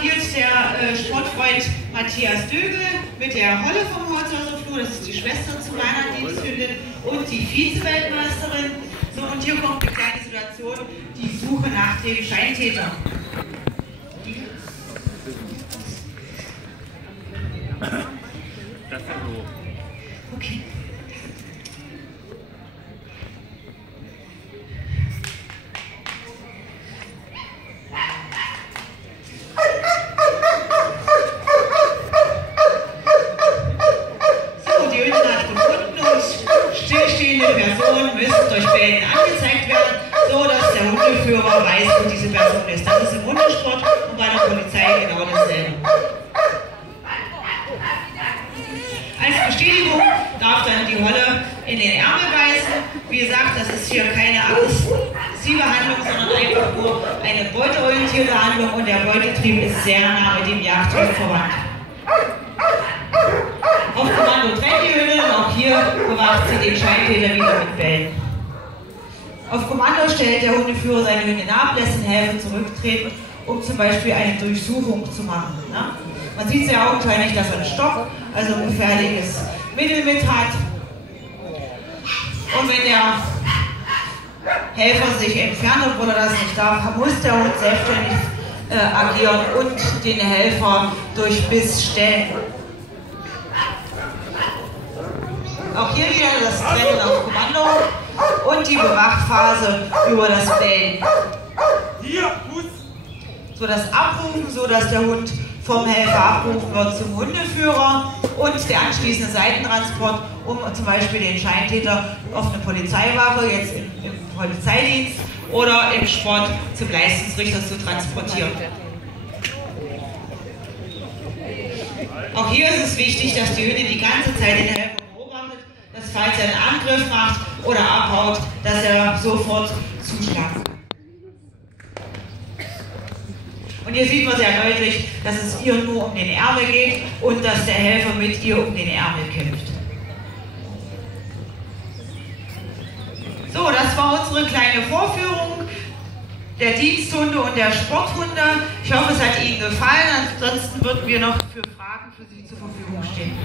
agiert der Sportfreund Matthias Dögel mit der Holle vom Holzhauser Flur, das ist die Schwester zu meiner Diensthündin und die Vize-Weltmeisterin. So, und hier kommt eine kleine Situation, die Suche nach dem Scheintäter. Das ist so. Okay. Personen müssen durch Bellen angezeigt werden, so dass der Hundeführer weiß, wo diese Person ist. Das ist im Hundesport und bei der Polizei genau dasselbe. Als Bestätigung darf dann die Holle in den Ärmel beißen. Wie gesagt, das ist hier keine aggressive Handlung, sondern einfach nur eine beuteorientierte Handlung und der Beutetrieb ist sehr nah mit dem Jagdtrieb verwandt. Auf Kommando trennt die Hündin und auch hier bewacht sie den Scheintäter wieder mit Bällen. Auf Kommando stellt der Hundeführer seine Hündin ab, lässt den Helfer zurücktreten, um zum Beispiel eine Durchsuchung zu machen. Ne? Man sieht sehr augenscheinlich, dass er einen Stock, also ein gefährliches Mittel mit hat. Und wenn der Helfer sich entfernt, obwohl er das nicht darf, muss der Hund selbstständig agieren und den Helfer durch Biss stellen. Auch hier wieder das Trennen auf Kommando und die Bewachphase über das Bellen. So das Abrufen, so dass der Hund vom Helfer abgerufen wird zum Hundeführer und der anschließende Seitentransport, um zum Beispiel den Scheintäter auf eine Polizeiwache, jetzt im Polizeidienst oder im Sport zum Leistungsrichter zu transportieren. Auch hier ist es wichtig, dass die Hündin die ganze Zeit den Helfer beobachtet, dass falls er einen Angriff macht oder abhaut, dass er sofort zuschlagen kann. Und hier sieht man sehr deutlich, dass es ihr nur um den Ärmel geht und dass der Helfer mit ihr um den Ärmel kämpft. So, das war unsere kleine Vorführung der Diensthunde und der Sporthunde. Ich hoffe, es hat Ihnen gefallen. Ansonsten würden wir noch für Fragen für Sie zur Verfügung stehen.